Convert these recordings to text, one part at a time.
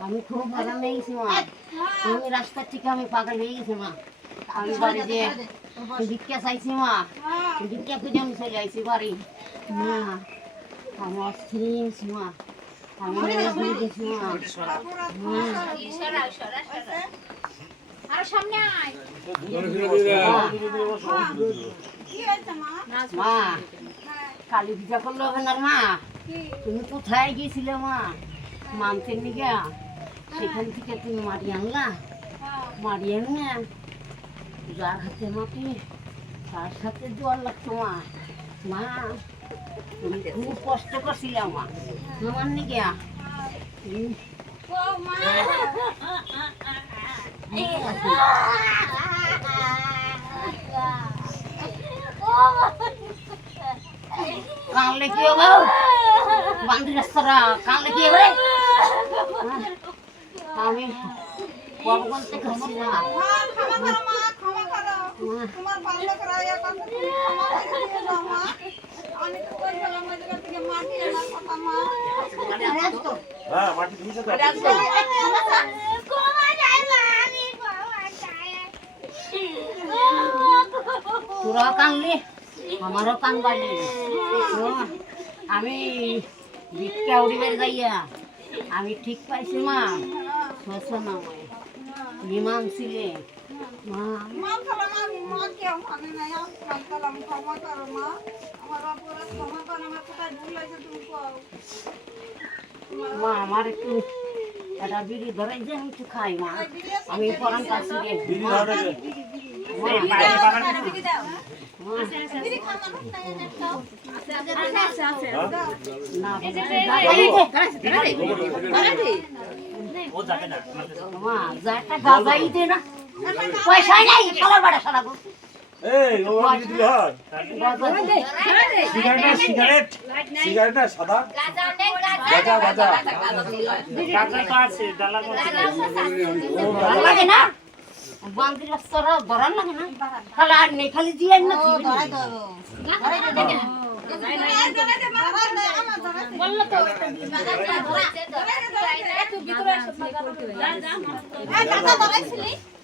আমি খুব ভালো হয়ে গেছি মা আমি রাস্তার থেকে আমি পাগল হয়ে গেছি মা আমি বাড়ি যে ভিক্ষা চাইছি মা ভিক্ষা খুঁজে আমি চলে আইছি বাড়ি হয়ে গেছি মা। আমি গেছি মা অপরাধ আর সামনে আয় মা। মা হ্যাঁ কালী পূজা করল হবে না মা। তুমি কোথায় গিয়েছিলে মা? মানতে নিগে। সেখান থেকে তুমি মারি আনলা। মারি আনিয়ে যার হাতে মাটি তার সাথে জল লাগতো মা। মা খুব কষ্ট করছিলাম আমার মা কানলে কি হবে বান্ধি রাস্তাটা কানলে কি হবে আমি ভগবান থেকে খাচ্ছি না। তোমার ভালো করে আয়া ক্ষমা করে। দাও মা। হ্যাঁ মাটি ধুইছে তো তোরাও কানলি আমারও কান বাড়ি আমি ভিক্ষা উড়িবার যাইয়া আমি ঠিক পাইছি মা। শোষ না বিমান ছিলে মা। মা। আমার একটু একটা বিড়ি ধরাই যে আমি একটু খাই মা। আমি পরান কাছে বিড়ি ধরে দে। হ্যাঁ? না মা যা একটা গাজাই দে না। পয়সা নাই সালা বাড়া সালা গো। এই ও বিড়ি দিলে হয় সিগারেট সিগারেট সিগারেট না সাদা গাজা গাজা ও ধরান লাগে না বান্দির রাস্তারা ধরান লাগে না খালি আর নেই খালি দিয়ে না বলল তো দিতে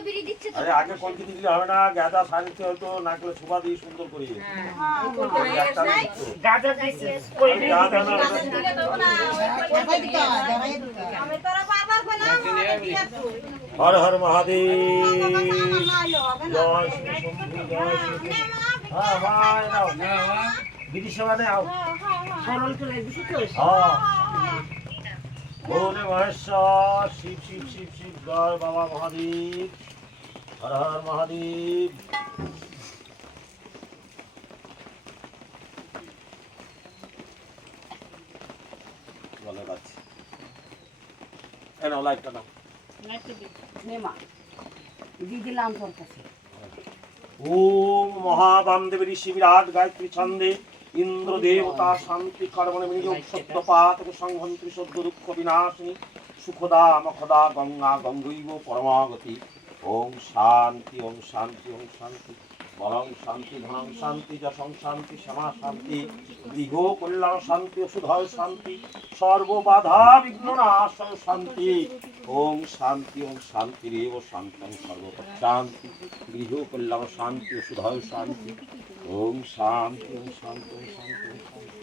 বিড়ি আরে আগে কলকি দিলে হবে না গাঁদা সারিতে হয়তো নাকলে ছোপা দিয়ে সুন্দর করে একটা না আমি তোরা বারবার বললাম হর হর মহাদেব জয় শ্রী শম্ভু জয় শ্রী হ্যাঁ ভাই নাও বিড়ি সেবা নাও সরল করে দিছি তো হ্যাঁ ভোলে মহেশ্বর শিব শিব শিব শিব জয় বাবা মহাদেব হর হর মহাদেব। লাইটটা নাও দিলাম তোর কাছে। ওম ঋষি বিরাট গায়ত্রী ছন্দে ইন্দ্র দেবতা শান্তি কর্মণে বিনিয়োগ সত্যপাত সংহন্ত্রী সদ্য দুঃখ বিনাশিনী। সুখদা মখদা গঙ্গা গঙ্গৈব পরমাগতি ওম শান্তি ওম শান্তি ওম শান্তি। বলং শান্তি, ধনং শান্তি, যশং শান্তি, শ্যামা শান্তি। গৃহ কল্যাণ শান্তি সুধয় শান্তি। সর্ববাধা বিঘ্ন নাশয় শান্তি। ওম শান্তি ওম শান্তি রেব শান্তং সর্ব শান্তি। গৃহ কল্যাণ শান্তি সুধয় শান্তি। ওম শান্তি ওম শান্তি ওম শান্তি ওম শান্তি।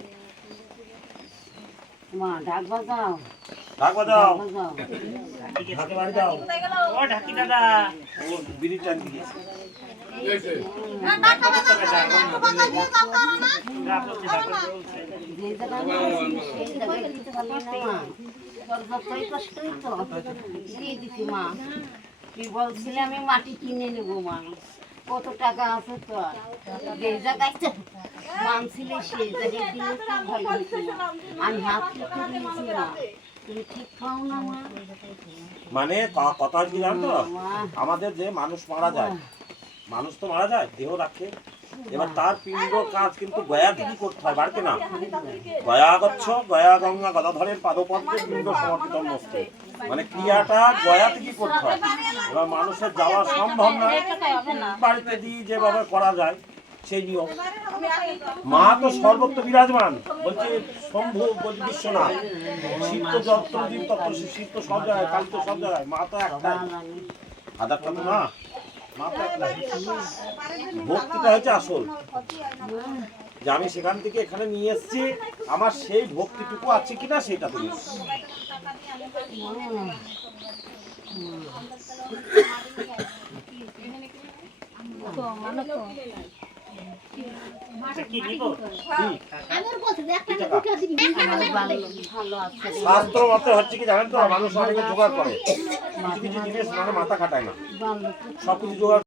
মা ডাক বাজাও। ডাক বাজাও। ডাক বাজাও। ঢাকে বাড়ি ও ঢাকি দাদা। ও বিড়ি টান দিয়েছে তুই বলছিলি আমি মাটি কিনে নেব মা। কত টাকা আছে তো যে জায়গায় তো মানছিলে সেই জায়গায় দিলে তো ভালো হতো। আমি হাত দিয়েছি না মানে কথা কি জানো তো? আমাদের যে মানুষ মারা যায় মানুষ তো মারা যায় দেহ রাখে। এবার তার পিণ্ড কাজ কিন্তু গয়া থেকে করতে হয় বাড়িতে না। গয়া গচ্ছ গয়া গঙ্গা গদাধরের পাদপদ্মে পিণ্ড সমর্পিত মস্তে মানে ক্রিয়াটা গয়া থেকে করতে হয়? এবার মানুষের যাওয়া সম্ভব না। বাড়িতে দিয়ে যেভাবে করা যায়, সেই নিয়ম। মা তো সর্বত্র বিরাজমান। বলছে, শম্ভু বলছে, বিশ্বনাথ। শিব তো যত্র জীব তত্র তো সব জায়গায়, কালী তো সব জায়গায়। মা তো একটাই। হাজারটা তো না ভক্তিটা হচ্ছে আসল। যে আমি সেখান থেকে এখানে নিয়ে এসেছি, আমার সেই ভক্তিটুকু আছে কিনা সেটা তুমি জানেন তো? মানুষ অনেকে জোগাড় করে। কিছু জিনিস মানে মাথা খাটায় না। ভালো সব কিছু জোগাড়